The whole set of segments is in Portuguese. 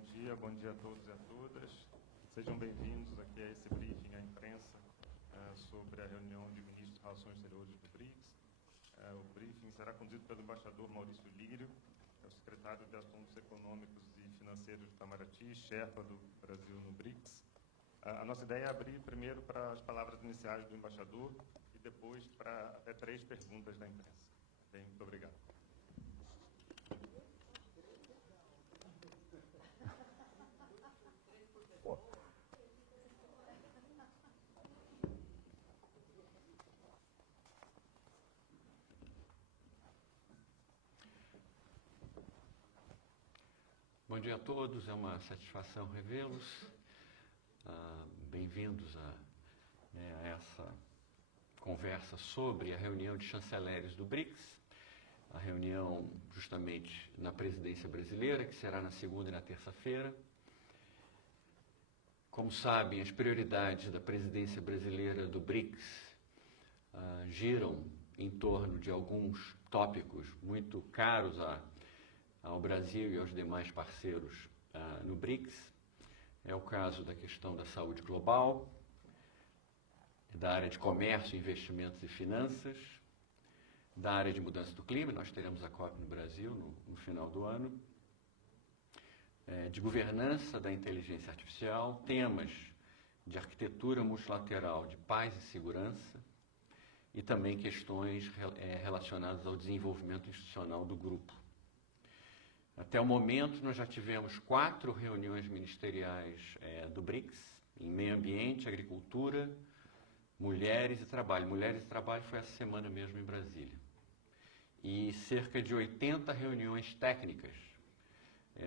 bom dia a todos e a todas. Sejam bem-vindos aqui a esse briefing à imprensa sobre a reunião de ministros de Relações Exteriores do BRICS. O briefing será conduzido pelo embaixador Maurício Lírio, o secretário de Assuntos Econômicos e Financeiros do Itamaraty, Sherpa do Brasil no BRICS. A nossa ideia é abrir primeiro para as palavras iniciais do embaixador e depois para até 3 perguntas da imprensa. Bem, muito obrigado. Bom dia a todos, é uma satisfação revê-los. Bem-vindos a essa conversa sobre a reunião de chanceleres do BRICS, a reunião justamente na presidência brasileira, que será na segunda e na terça-feira. Como sabem, as prioridades da presidência brasileira do BRICS giram em torno de alguns tópicos muito caros ao Brasil e aos demais parceiros no BRICS. É o caso da questão da saúde global, da área de comércio, investimentos e finanças, da área de mudança do clima, nós teremos a COP no Brasil no final do ano, de governança da inteligência artificial, temas de arquitetura multilateral de paz e segurança e também questões relacionadas ao desenvolvimento institucional do grupo. Até o momento, nós já tivemos 4 reuniões ministeriais do BRICS, em meio ambiente, agricultura, mulheres e trabalho. Mulheres e trabalho foi essa semana mesmo em Brasília. E cerca de 80 reuniões técnicas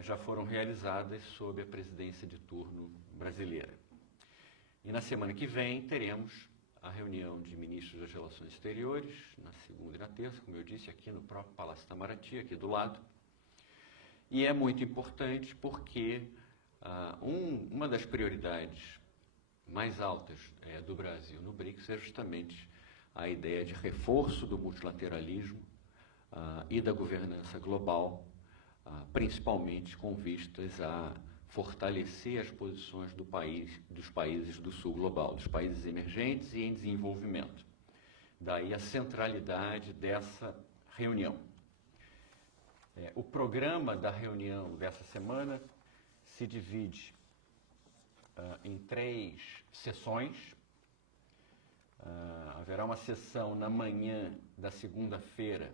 já foram realizadas sob a presidência de turno brasileira. E na semana que vem teremos a reunião de ministros das Relações Exteriores, na segunda e na terça, como eu disse, aqui no próprio Palácio Itamaraty, aqui do lado. E é muito importante porque uma das prioridades mais altas do Brasil no BRICS é justamente a ideia de reforço do multilateralismo e da governança global, principalmente com vistas a fortalecer as posições dos países do sul global, dos países emergentes e em desenvolvimento. Daí a centralidade dessa reunião. O programa da reunião dessa semana se divide em 3 sessões. Haverá uma sessão na manhã da segunda-feira,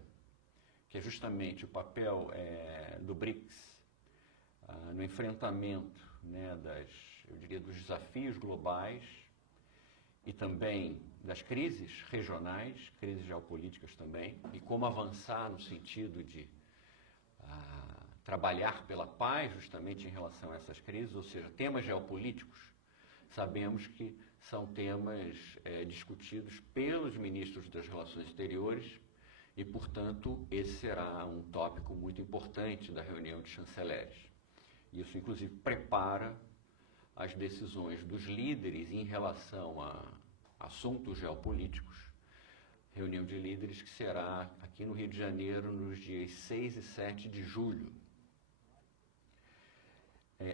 que é justamente o papel do BRICS no enfrentamento dos desafios globais e também das crises regionais, crises geopolíticas também, e como avançar no sentido de trabalhar pela paz justamente em relação a essas crises, ou seja, temas geopolíticos, sabemos que são temas discutidos pelos ministros das Relações Exteriores e, portanto, esse será um tópico muito importante da reunião de chanceleres. Isso, inclusive, prepara as decisões dos líderes em relação a assuntos geopolíticos, reunião de líderes que será aqui no Rio de Janeiro nos dias 6 e 7 de julho.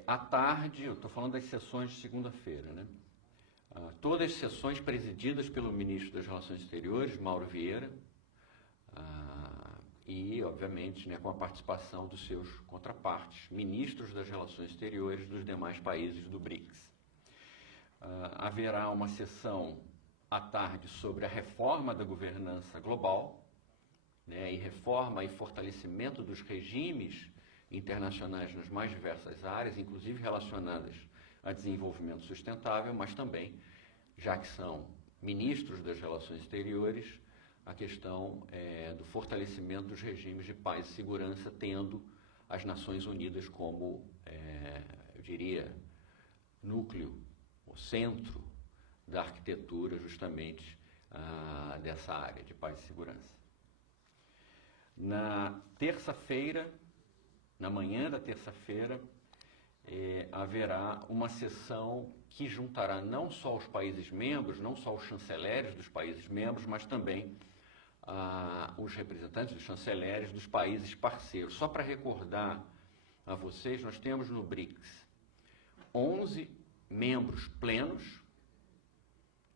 À tarde, eu estou falando das sessões de segunda-feira, né? Todas as sessões presididas pelo ministro das Relações Exteriores, Mauro Vieira, e, obviamente, com a participação dos seus contrapartes, ministros das Relações Exteriores dos demais países do BRICS. Haverá uma sessão à tarde sobre a reforma da governança global, e reforma e fortalecimento dos regimes internacionais nas mais diversas áreas, inclusive relacionadas a desenvolvimento sustentável, mas também, já que são ministros das Relações Exteriores, a questão do fortalecimento dos regimes de paz e segurança, tendo as Nações Unidas como, eu diria, núcleo, o centro da arquitetura justamente dessa área de paz e segurança. Na terça-feira, na manhã da terça-feira, haverá uma sessão que juntará não só os países membros, não só os chanceleres dos países membros, mas também os representantes dos chanceleres dos países parceiros. Só para recordar a vocês, nós temos no BRICS 11 membros plenos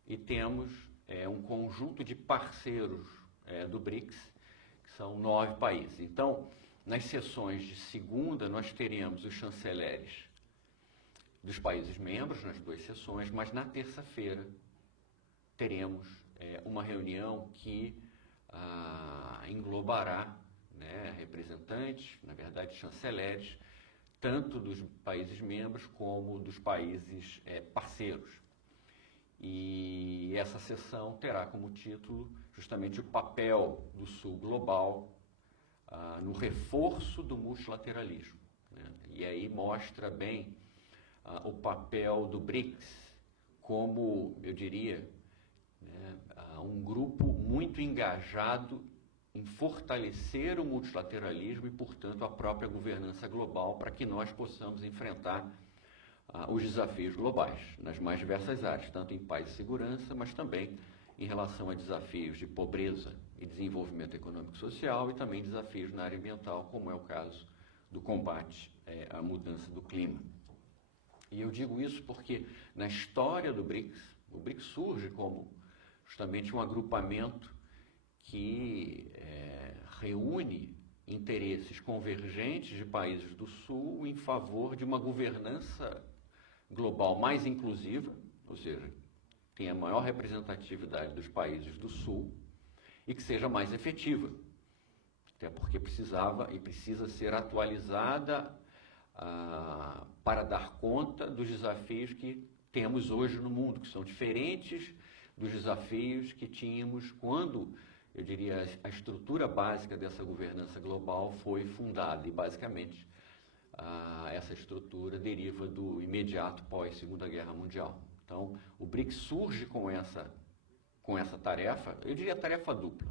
e temos um conjunto de parceiros do BRICS, que são 9 países. Então, nas sessões de segunda, nós teremos os chanceleres dos países membros, nas 2 sessões, mas na terça-feira teremos uma reunião que englobará representantes, na verdade chanceleres, tanto dos países membros como dos países parceiros. E essa sessão terá como título justamente o papel do Sul global no reforço do multilateralismo, né? E aí mostra bem o papel do BRICS como, eu diria, um grupo muito engajado em fortalecer o multilateralismo e, portanto, a própria governança global para que nós possamos enfrentar os desafios globais nas mais diversas áreas, tanto em paz e segurança, mas também em relação a desafios de pobreza e desenvolvimento econômico e social e também desafios na área ambiental, como é o caso do combate à mudança do clima. E eu digo isso porque na história do BRICS, o BRICS surge como justamente um agrupamento que reúne interesses convergentes de países do Sul em favor de uma governança global mais inclusiva, ou seja, tenha maior representatividade dos países do Sul e que seja mais efetiva, até porque precisava e precisa ser atualizada para dar conta dos desafios que temos hoje no mundo, que são diferentes dos desafios que tínhamos quando, eu diria, a estrutura básica dessa governança global foi fundada e, basicamente, essa estrutura deriva do imediato pós-Segunda Guerra Mundial. Então, o BRICS surge com essa tarefa, eu diria tarefa dupla.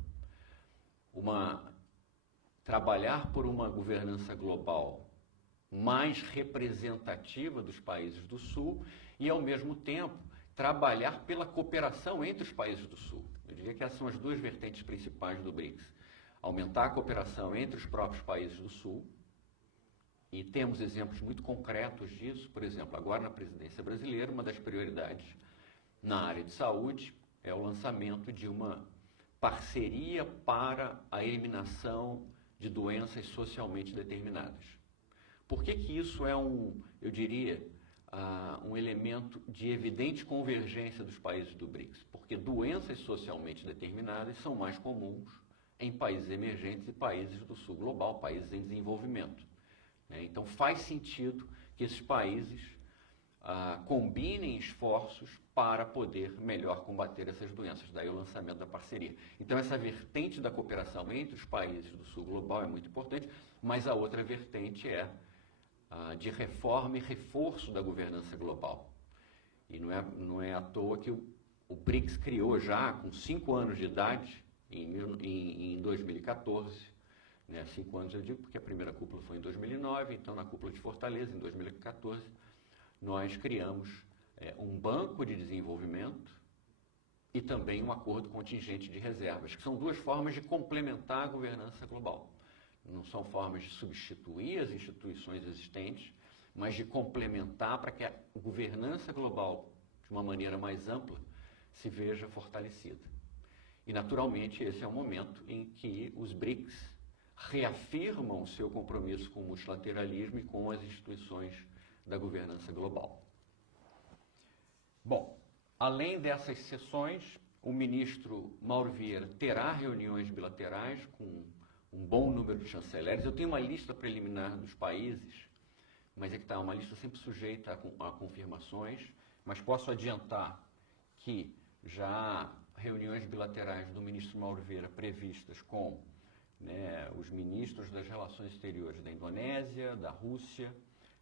Trabalhar por uma governança global mais representativa dos países do Sul e, ao mesmo tempo, trabalhar pela cooperação entre os países do Sul. Eu diria que essas são as 2 vertentes principais do BRICS. Aumentar a cooperação entre os próprios países do Sul, e temos exemplos muito concretos disso. Por exemplo, agora na presidência brasileira, uma das prioridades na área de saúde é o lançamento de uma parceria para a eliminação de doenças socialmente determinadas. Por que isso é eu diria, um elemento de evidente convergência dos países do BRICS? Porque doenças socialmente determinadas são mais comuns em países emergentes e países do Sul global, países em desenvolvimento. Então faz sentido que esses países combinem esforços para poder melhor combater essas doenças, daí o lançamento da parceria. Então essa vertente da cooperação entre os países do Sul global é muito importante, mas a outra vertente é de reforma e reforço da governança global. E não é à toa que o BRICS criou já com 5 anos de idade, em 2014, 5 anos eu digo porque a primeira cúpula foi em 2009, então na cúpula de Fortaleza, em 2014, nós criamos um banco de desenvolvimento e também um acordo contingente de reservas, que são 2 formas de complementar a governança global. Não são formas de substituir as instituições existentes, mas de complementar para que a governança global, de uma maneira mais ampla, se veja fortalecida. E, naturalmente, esse é o momento em que os BRICS reafirmam o seu compromisso com o multilateralismo e com as instituições da governança global. Bom, além dessas sessões, o ministro Mauro Vieira terá reuniões bilaterais com um bom número de chanceleres. Eu tenho uma lista preliminar dos países, mas é que está uma lista sempre sujeita a confirmações, mas posso adiantar que já há reuniões bilaterais do ministro Mauro Vieira previstas com os ministros das relações exteriores da Indonésia, da Rússia,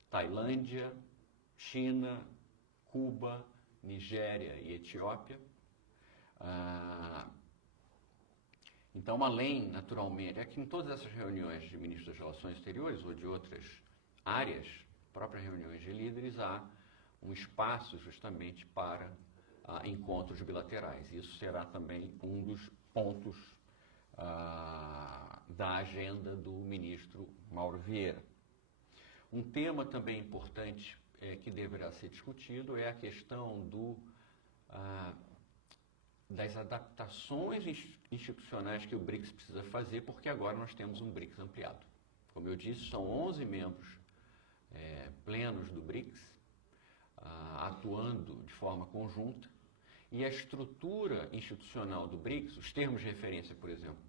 Tailândia, China, Cuba, Nigéria e Etiópia. Então, além, naturalmente, é que em todas essas reuniões de ministros das relações exteriores ou de outras áreas, próprias reuniões de líderes, há um espaço justamente para encontros bilaterais. Isso será também um dos pontos da agenda do ministro Mauro Vieira. Um tema também importante que deverá ser discutido é a questão das adaptações institucionais que o BRICS precisa fazer, porque agora nós temos um BRICS ampliado. Como eu disse, são 11 membros plenos do BRICS, atuando de forma conjunta, e a estrutura institucional do BRICS, os termos de referência, por exemplo,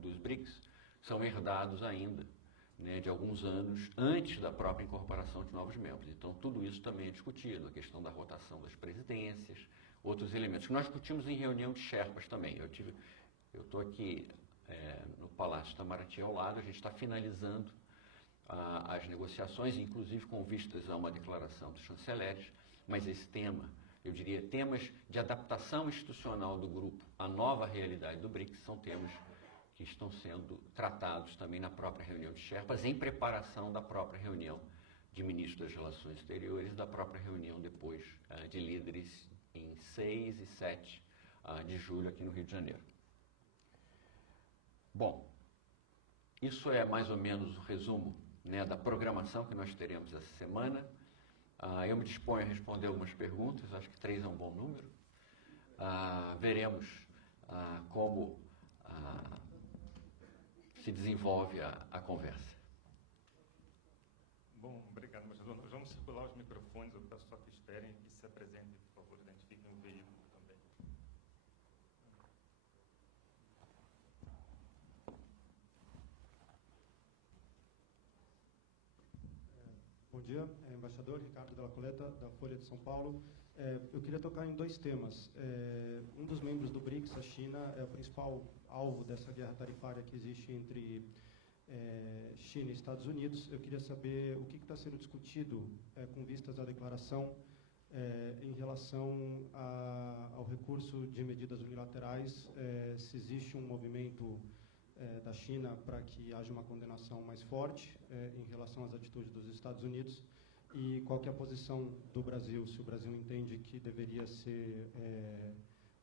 dos BRICS, são herdados ainda, né, de alguns anos antes da própria incorporação de novos membros. Então, tudo isso também é discutido, a questão da rotação das presidências, outros elementos que nós discutimos em reunião de Sherpas também. Eu estou aqui no Palácio Itamaraty ao lado, a gente está finalizando as negociações, inclusive com vistas a uma declaração dos chanceleres, mas esse tema, eu diria, temas de adaptação institucional do grupo à nova realidade do BRICS são temas que estão sendo tratados também na própria reunião de Sherpas, em preparação da própria reunião de ministros das Relações Exteriores, da própria reunião depois de líderes em 6 e 7 de julho aqui no Rio de Janeiro. Bom, isso é mais ou menos o resumo, né, da programação que nós teremos essa semana. Eu me disponho a responder algumas perguntas, acho que 3 é um bom número. Veremos como se desenvolve a conversa. Bom, obrigado, embaixador. Nós vamos circular os microfones, eu peço só que esperem e se apresentem, por favor, identifiquem o veículo também. Bom dia, embaixador Ricardo Della Coleta, da Folha de São Paulo. Eu queria tocar em 2 temas. Um dos membros do BRICS, a China, é o principal alvo dessa guerra tarifária que existe entre China e Estados Unidos. Eu queria saber o que está sendo discutido com vistas à declaração em relação ao recurso de medidas unilaterais, se existe um movimento da China para que haja uma condenação mais forte em relação às atitudes dos Estados Unidos, e qual que é a posição do Brasil, se o Brasil entende que deveria ser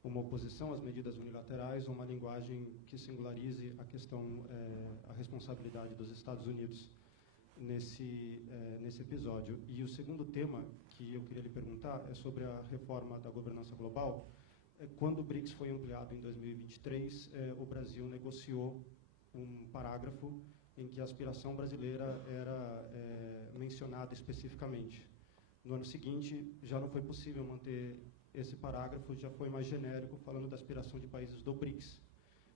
uma oposição às medidas unilaterais ou uma linguagem que singularize a questão, a responsabilidade dos Estados Unidos nesse episódio. E o segundo tema que eu queria lhe perguntar é sobre a reforma da governança global. Quando o BRICS foi ampliado em 2023, o Brasil negociou um parágrafo em que a aspiração brasileira era mencionada especificamente. No ano seguinte, já não foi possível manter esse parágrafo, já foi mais genérico, falando da aspiração de países do BRICS.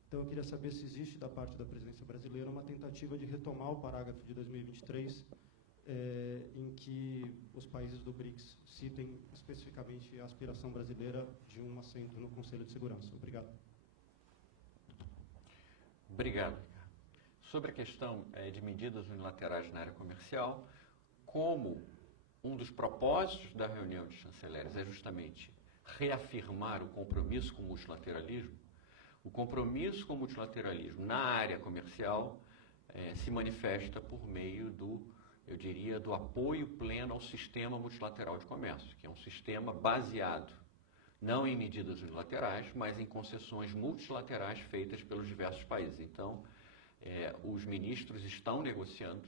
Então, eu queria saber se existe, da parte da presidência brasileira, uma tentativa de retomar o parágrafo de 2023, em que os países do BRICS citem especificamente a aspiração brasileira de um assento no Conselho de Segurança. Obrigado. Obrigado. Sobre a questão de medidas unilaterais na área comercial, como um dos propósitos da reunião de chanceleres é justamente reafirmar o compromisso com o multilateralismo, o compromisso com o multilateralismo na área comercial se manifesta por meio eu diria, do apoio pleno ao sistema multilateral de comércio, que é um sistema baseado não em medidas unilaterais, mas em concessões multilaterais feitas pelos diversos países. Então, os ministros estão negociando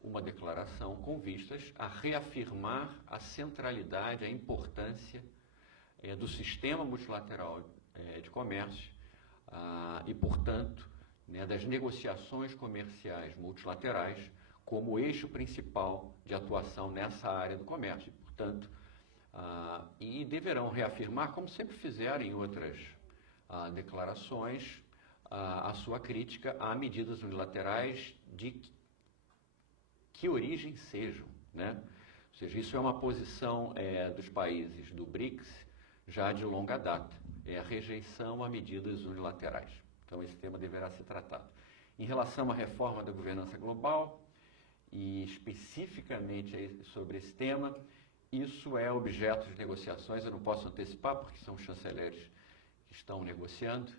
uma declaração com vistas a reafirmar a centralidade, a importância do sistema multilateral de comércio e, portanto, das negociações comerciais multilaterais como eixo principal de atuação nessa área do comércio. Portanto, e deverão reafirmar, como sempre fizeram em outras declarações, a sua crítica a medidas unilaterais de que origem sejam, né? Ou seja, isso é uma posição dos países do BRICS já de longa data, é a rejeição a medidas unilaterais. Então, esse tema deverá ser tratado. Em relação à reforma da governança global, e especificamente sobre esse tema, isso é objeto de negociações, eu não posso antecipar porque são os chanceleres que estão negociando,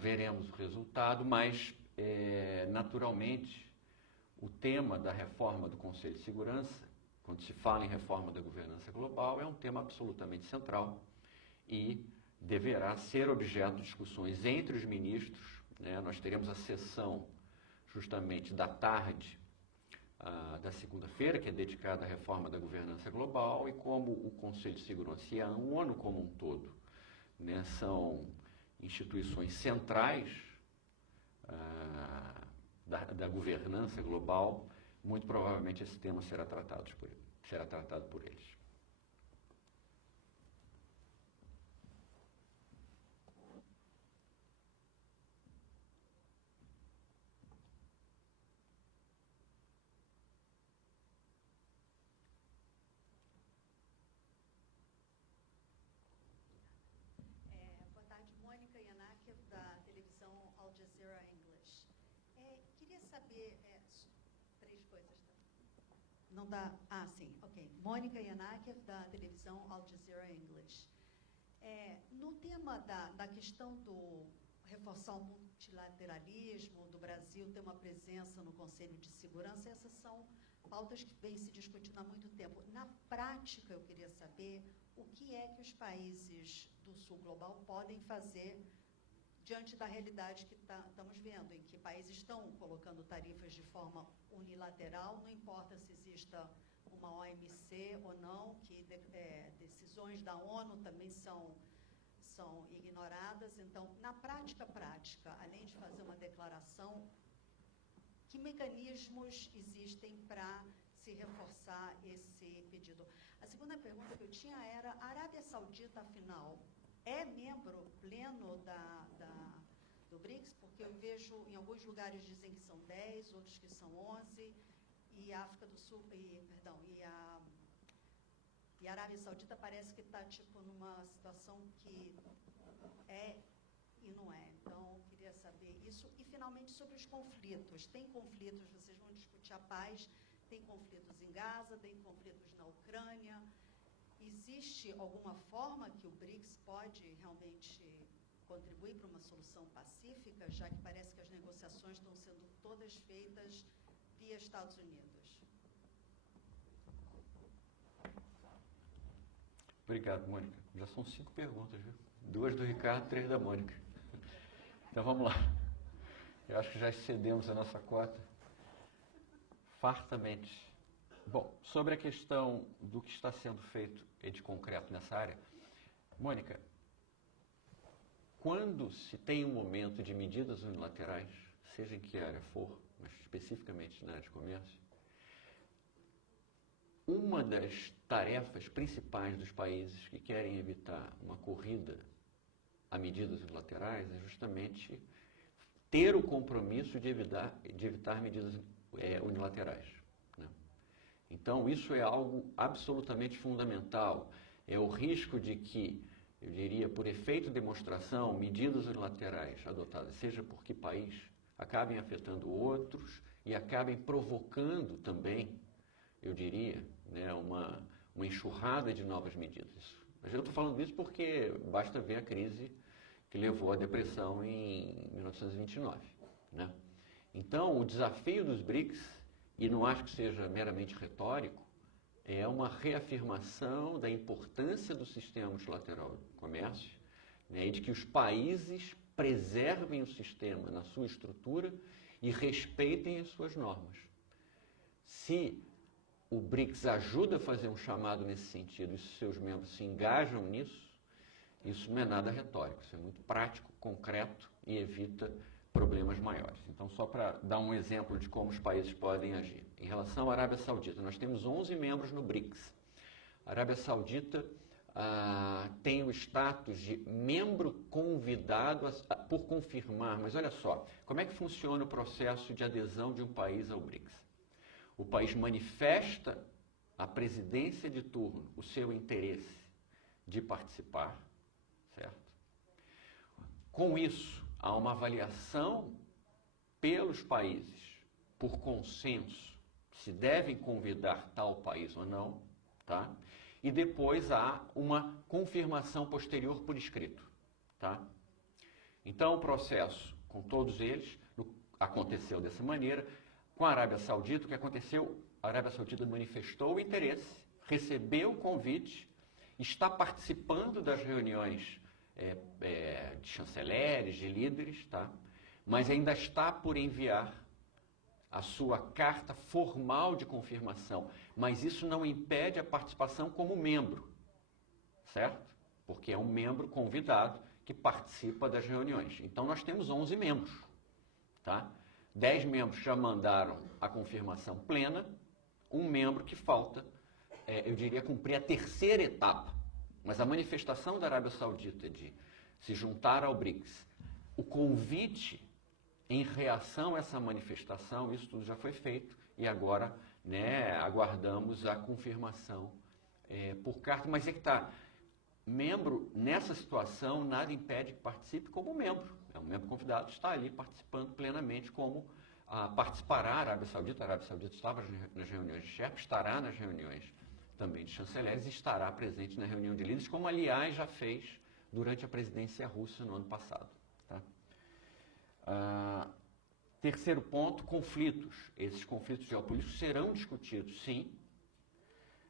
veremos o resultado, mas naturalmente o tema da reforma do Conselho de Segurança, quando se fala em reforma da governança global, é um tema absolutamente central e deverá ser objeto de discussões entre os ministros, né? Nós teremos a sessão justamente da tarde da segunda-feira, que é dedicada à reforma da governança global, e como o Conselho de Segurança e a ONU como um todo, né, são instituições centrais da governança global, muito provavelmente esse tema será tratado por eles. Boa tarde, Mônica Yanakiev, da televisão Al Jazeera English. Queria saber três coisas. Não dá? Ah, sim, ok. Mônica Yanakiev, da televisão Al Jazeera English. No tema da questão do reforçar o multilateralismo, do Brasil ter uma presença no Conselho de Segurança, essas são pautas que vêm se discutindo há muito tempo. Na prática, eu queria saber o que é que os países do Sul Global podem fazer diante da realidade que estamos vendo, em que países estão colocando tarifas de forma unilateral, não importa se exista uma OMC ou não, que decisões da ONU também são ignoradas. Então, na prática, além de fazer uma declaração, que mecanismos existem para se reforçar esse pedido? A segunda pergunta que eu tinha era, a Arábia Saudita, afinal, é membro pleno do BRICS? Porque eu vejo, em alguns lugares dizem que são 10, outros que são 11, e a África do Sul, e a Arábia Saudita parece que está tipo numa situação que é e não é. Então, queria saber isso. E, finalmente, sobre os conflitos. Tem conflitos, vocês vão discutir a paz, tem conflitos em Gaza, tem conflitos na Ucrânia. Existe alguma forma que o BRICS pode realmente contribuir para uma solução pacífica, já que parece que as negociações estão sendo todas feitas via Estados Unidos? Obrigado, Mônica. Já são 5 perguntas, viu? 2 do Ricardo, 3 da Mônica. Então vamos lá. Eu acho que já excedemos a nossa cota fartamente. Bom, sobre a questão do que está sendo feito de concreto nessa área, Mônica, quando se tem um momento de medidas unilaterais, seja em que área for, mas especificamente na área de comércio, uma das tarefas principais dos países que querem evitar uma corrida a medidas unilaterais é justamente ter o compromisso de evitar medidas unilaterais, né? Então, isso é algo absolutamente fundamental. É o risco de que, eu diria, por efeito de demonstração, medidas unilaterais adotadas, seja por que país, acabem afetando outros e acabem provocando também, eu diria, né, uma enxurrada de novas medidas. Mas eu estou falando isso porque basta ver a crise que levou à depressão em 1929, né? Então, o desafio dos BRICS, e não acho que seja meramente retórico, é uma reafirmação da importância do sistema multilateral de comércio, né, e de que os países preservem o sistema na sua estrutura e respeitem as suas normas. Se o BRICS ajuda a fazer um chamado nesse sentido e se seus membros se engajam nisso, isso não é nada retórico, isso é muito prático, concreto e evita problemas maiores. Então, só para dar um exemplo de como os países podem agir. Em relação à Arábia Saudita, nós temos 11 membros no BRICS. A Arábia Saudita tem o status de membro convidado por confirmar, mas olha só, como é que funciona o processo de adesão de um país ao BRICS? O país manifesta à presidência de turno o seu interesse de participar, certo? Com isso, há uma avaliação pelos países, por consenso, se devem convidar tal país ou não, tá? E depois há uma confirmação posterior por escrito, tá? Então, o processo com todos eles aconteceu dessa maneira. Com a Arábia Saudita, o que aconteceu? A Arábia Saudita manifestou o interesse, recebeu o convite, está participando das reuniões de chanceleres, de líderes, tá? Mas ainda está por enviar a sua carta formal de confirmação, mas isso não impede a participação como membro, certo? Porque é um membro convidado que participa das reuniões. Então, nós temos 11 membros, tá? 10 membros já mandaram a confirmação plena, um membro que falta, eu diria, cumprir a terceira etapa. Mas a manifestação da Arábia Saudita de se juntar ao BRICS, o convite em reação a essa manifestação, isso tudo já foi feito e agora, né, aguardamos a confirmação por carta. Mas é que está, membro, nessa situação, nada impede que participe como membro. É um membro convidado, está ali participando plenamente como participará a Arábia Saudita. A Arábia Saudita estava nas reuniões de chefes, estará nas reuniões também de chanceleres e estará presente na reunião de líderes, como aliás já fez durante a presidência russa no ano passado. Tá? Terceiro ponto, conflitos. Esses conflitos geopolíticos serão discutidos, sim,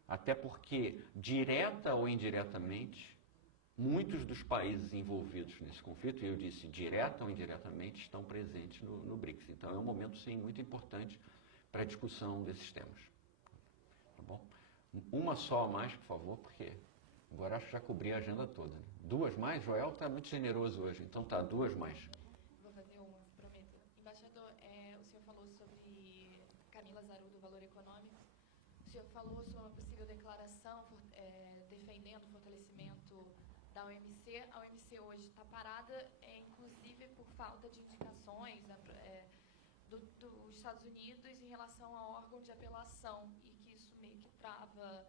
até porque, direta ou indiretamente, muitos dos países envolvidos nesse conflito, e eu disse direta ou indiretamente, estão presentes no BRICS. Então, é um momento, sim, muito importante para a discussão desses temas. Tá bom? Uma só a mais, por favor, porque agora acho que já cobri a agenda toda. Né? 2 mais? Joel está muito generoso hoje, então tá, 2 mais. Vou fazer uma, prometo. Embaixador, o senhor falou sobre Camila Zaru, do Valor Econômico. O senhor falou sobre uma possível declaração defendendo o fortalecimento da OMC. A OMC hoje está parada, inclusive por falta de indicações dos Estados Unidos em relação ao órgão de apelação, e que isso meio que trava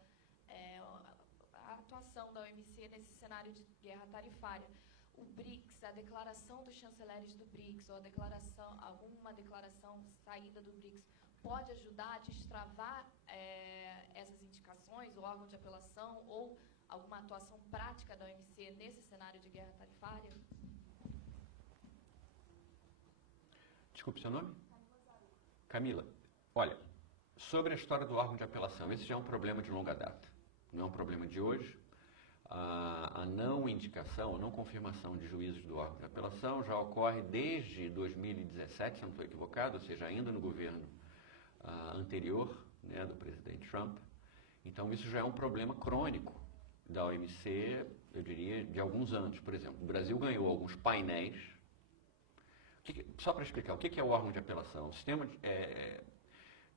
a atuação da OMC nesse cenário de guerra tarifária. O BRICS, a declaração dos chanceleres do BRICS, ou alguma declaração saída do BRICS, pode ajudar a destravar essas indicações, o órgão de apelação, ou alguma atuação prática da OMC nesse cenário de guerra tarifária? Desculpe, seu nome? Camila. Olha, sobre a história do órgão de apelação, esse já é um problema de longa data. Não é um problema de hoje. A não indicação, a não confirmação de juízes do órgão de apelação já ocorre desde 2017, se não estou equivocado, ou seja, ainda no governo anterior, né, do presidente Trump. Então, isso já é um problema crônico da OMC, eu diria, de alguns anos. Por exemplo, o Brasil ganhou alguns painéis. Só para explicar, o que é o órgão de apelação? O sistema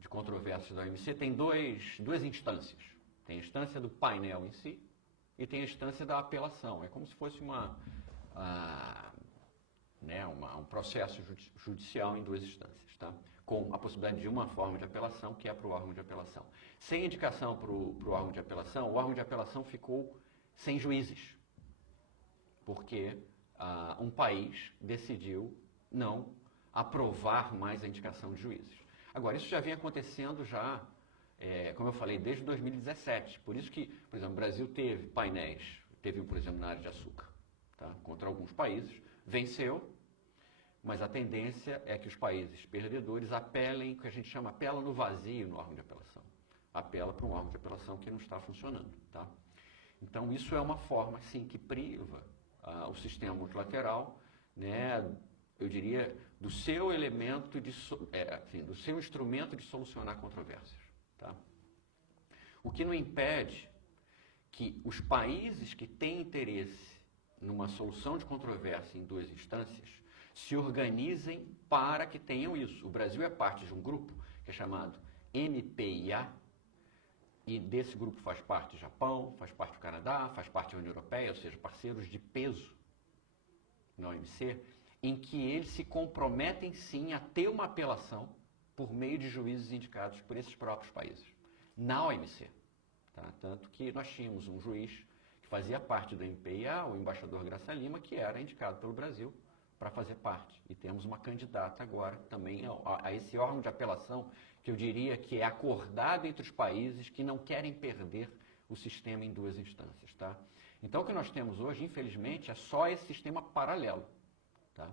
de controvérsias da OMC tem duas instâncias. Tem a instância do painel em si e tem a instância da apelação. É como se fosse um processo judicial em 2 instâncias, tá? Com a possibilidade de uma forma de apelação, que é para o órgão de apelação. Sem indicação para o órgão de apelação, o órgão de apelação ficou sem juízes, porque um país decidiu não aprovar mais a indicação de juízes. Agora, isso já vem acontecendo como eu falei, desde 2017. Por isso que, por exemplo, o Brasil teve painéis, por exemplo, na área de açúcar, tá? Contra alguns países, venceu, mas a tendência é que os países perdedores apelem, que a gente chama apela no vazio no órgão de apelação. Apela para um órgão de apelação que não está funcionando, tá? Então, isso é uma forma, sim, que priva o sistema multilateral, né, eu diria, do seu elemento do seu instrumento de solucionar controvérsias, tá? O que não impede que os países que têm interesse numa solução de controvérsia em 2 instâncias se organizem para que tenham isso. O Brasil é parte de um grupo que é chamado MPIA, e desse grupo faz parte o Japão, faz parte o Canadá, faz parte a União Europeia, ou seja, parceiros de peso na OMC, em que eles se comprometem sim a ter uma apelação por meio de juízes indicados por esses próprios países, na OMC. Tá? Tanto que nós tínhamos um juiz que fazia parte do MPIA, o embaixador Graça Lima, que era indicado pelo Brasil para fazer parte. E temos uma candidata agora também a esse órgão de apelação, que eu diria que é acordado entre os países que não querem perder o sistema em 2 instâncias. Tá? Então, o que nós temos hoje, infelizmente, é só esse sistema paralelo. Tá?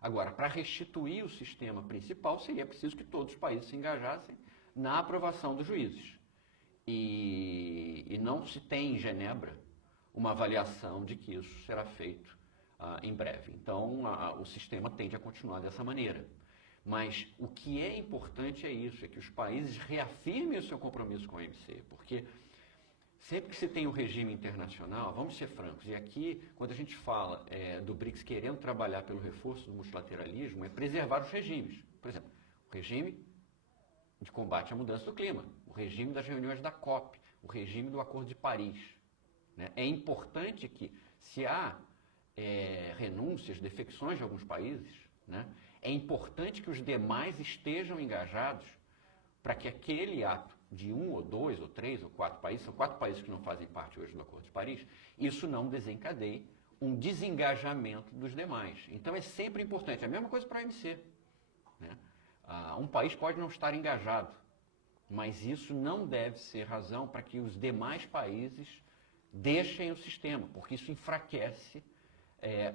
Agora, para restituir o sistema principal, seria preciso que todos os países se engajassem na aprovação dos juízes. E não se tem em Genebra uma avaliação de que isso será feito em breve. Então, o sistema tende a continuar dessa maneira. Mas o que é importante é isso, é que os países reafirmem o seu compromisso com a OMC, porque sempre que se tem um regime internacional, vamos ser francos, e aqui, quando a gente fala do BRICS querendo trabalhar pelo reforço do multilateralismo, é preservar os regimes. Por exemplo, o regime de combate à mudança do clima, o regime das reuniões da COP, o regime do Acordo de Paris. Né? É importante que, se há renúncias, defecções de alguns países, né, é importante que os demais estejam engajados para que aquele ato de 1 ou 2 ou 3 ou 4 países, são 4 países que não fazem parte hoje do Acordo de Paris, isso não desencadeie um desengajamento dos demais. Então é sempre importante, é a mesma coisa para a OMC. Né? Um país pode não estar engajado, mas isso não deve ser razão para que os demais países deixem o sistema, porque isso enfraquece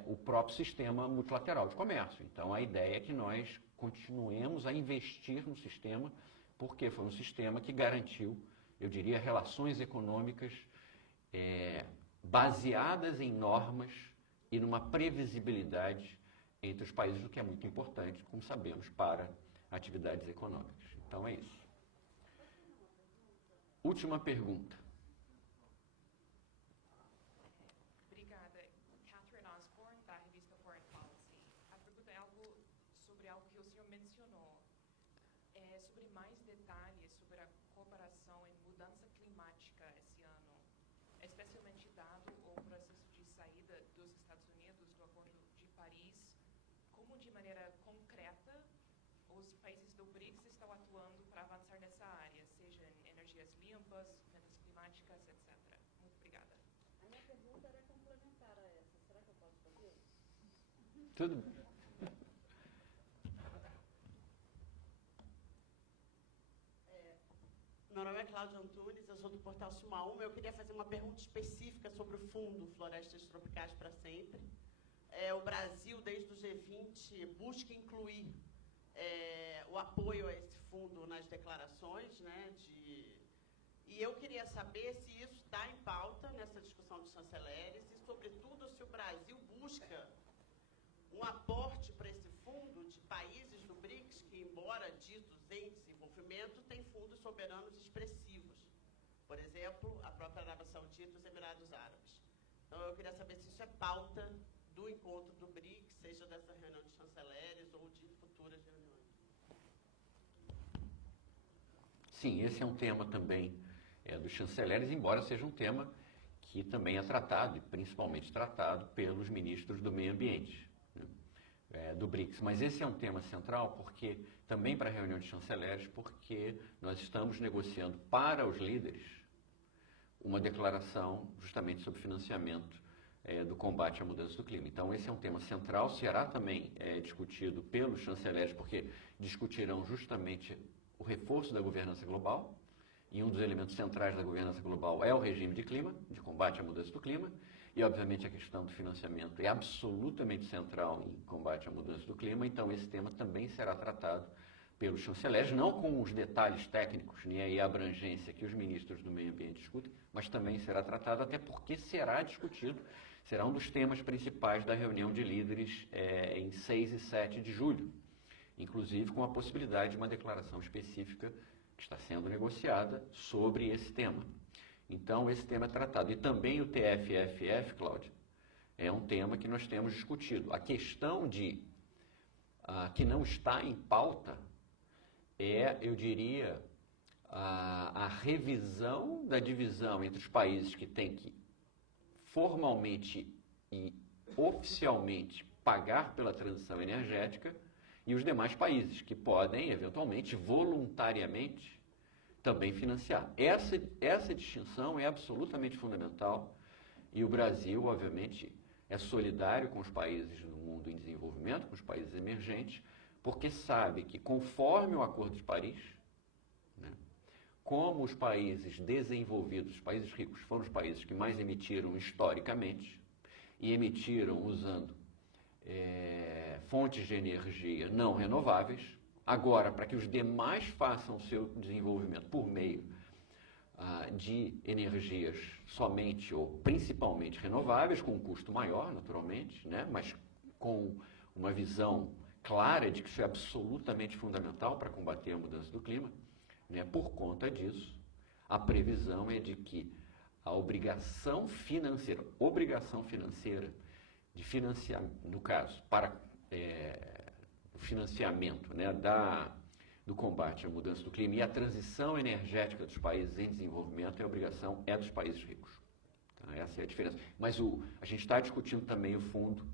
o próprio sistema multilateral de comércio. Então a ideia é que nós continuemos a investir no sistema, porque foi um sistema que garantiu, eu diria, relações econômicas baseadas em normas e numa previsibilidade entre os países, o que é muito importante, como sabemos, para atividades econômicas. Então é isso. Última pergunta. Obrigada. Catherine Osborne, da revista Foreign Policy. A pergunta é sobre algo que o senhor mencionou. Sobre mais detalhes sobre a cooperação em mudança climática esse ano, especialmente dado o processo de saída dos Estados Unidos do Acordo de Paris, como de maneira concreta os países do BRICS estão atuando para avançar nessa área, seja em energias limpas, metas climáticas, etc. Muito obrigada. A minha pergunta era complementar a essa. Será que eu posso fazer? Tudo bem. Meu nome é Cláudia Antunes, eu sou do portal Suma 1. Eu queria fazer uma pergunta específica sobre o Fundo Florestas Tropicais para Sempre. O Brasil, desde o G20, busca incluir o apoio a esse fundo nas declarações, né, e eu queria saber se isso está em pauta nessa discussão dos chanceleres e, sobretudo, se o Brasil busca um aporte para esse fundo de países do BRICS que, embora ditos em desenvolvimento, têm fundos soberanos expressivos. Por exemplo, a própria Arábia Saudita e os Emirados Árabes. Então, eu queria saber se isso é pauta do encontro do BRICS, seja dessa reunião de chanceleres ou de futuras reuniões. Sim, esse é um tema também dos chanceleres, embora seja um tema que também é tratado, e principalmente tratado, pelos ministros do meio ambiente, né, do BRICS. Mas esse é um tema central porque também para a reunião de chanceleres, porque nós estamos negociando para os líderes uma declaração justamente sobre financiamento do combate à mudança do clima. Então, esse é um tema central, será também discutido pelos chanceleres, porque discutirão justamente o reforço da governança global, e um dos elementos centrais da governança global é o regime de clima, de combate à mudança do clima, e, obviamente, a questão do financiamento é absolutamente central em combate à mudança do clima, então esse tema também será tratado pelos chanceleres, não com os detalhes técnicos, nem a abrangência que os ministros do meio ambiente discutem, mas também será tratado, até porque será discutido, será um dos temas principais da reunião de líderes em 6 e 7 de julho, inclusive com a possibilidade de uma declaração específica que está sendo negociada sobre esse tema. Então, esse tema é tratado. E também o TFFF, Cláudia, é um tema que nós temos discutido. A questão que não está em pauta eu diria, a revisão da divisão entre os países que têm que formalmente e oficialmente pagar pela transição energética e os demais países que podem, eventualmente, voluntariamente, também financiar. Essa distinção é absolutamente fundamental e o Brasil, obviamente, é solidário com os países do mundo em desenvolvimento, com os países emergentes, porque sabe que, conforme o Acordo de Paris, né, como os países desenvolvidos, os países ricos, foram os países que mais emitiram historicamente, e emitiram usando fontes de energia não renováveis, agora, para que os demais façam o seu desenvolvimento por meio de energias somente ou principalmente renováveis, com um custo maior, naturalmente, né, mas com uma visão clara de que isso é absolutamente fundamental para combater a mudança do clima, né? Por conta disso, a previsão é de que a obrigação financeira de financiar, no caso, para o financiamento, né, do combate à mudança do clima e a transição energética dos países em desenvolvimento, a obrigação é dos países ricos. Tá? Essa é a diferença. Mas a gente está discutindo também o fundo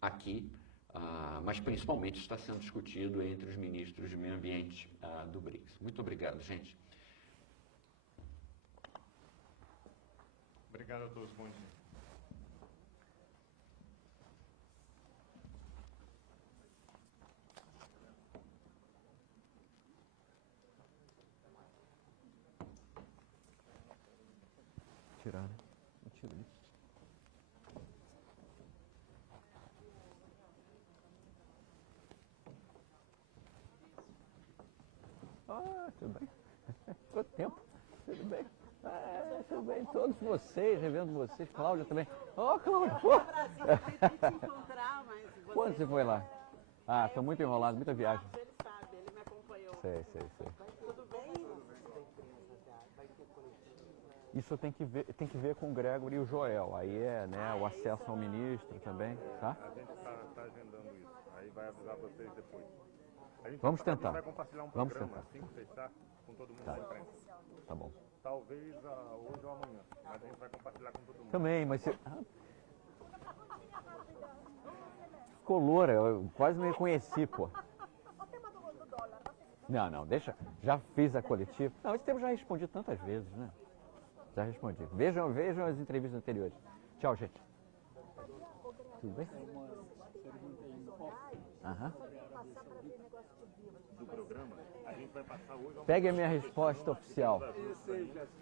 aqui, mas principalmente está sendo discutido entre os ministros de meio ambiente do BRICS. Muito obrigado, gente. Obrigado a todos. Bom dia. Tirar, né? Não tira isso. Tudo bem. Quanto tempo? Tudo bem. Tudo bem. Todos vocês, revendo vocês. Cláudia também. Cláudia, pô! Quando você foi lá? Estou muito enrolado, muita viagem. Ele sabe, ele me acompanhou. Sei. Tudo bem? Isso tem que ver com o Gregory e o Joel. Aí né, o acesso ao ministro também, tá? A gente está agendando isso. Aí vai avisar vocês depois. Vamos tentar. A gente vai compartilhar um Vamos programa tentar. assim que fechar com todo mundo Tá. da imprensa. Tá bom. Talvez hoje ou amanhã. Mas a gente vai compartilhar com todo mundo. Também, mas você... Ficou loura, eu quase não reconheci, pô. Não, deixa. Já fiz a coletiva. Não, esse tema eu já respondi tantas vezes, né? Já respondi. Vejam as entrevistas anteriores. Tchau, gente. Tudo bem? Aham. Do programa, a gente vai passar hoje ou Pegue a minha resposta oficial.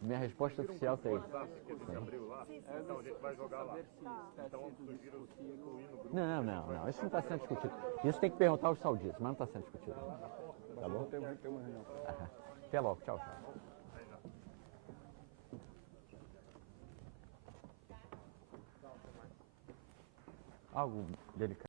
Minha resposta oficial tem. que a gente abriu lá. Então a gente vai jogar lá. Então sugiro incluir no grupo. Não. Isso não está sendo discutido. Isso tem que perguntar aos sauditas, mas não está sendo discutido. Tá bom? Aham. Até logo. Tchau. Algo delicado.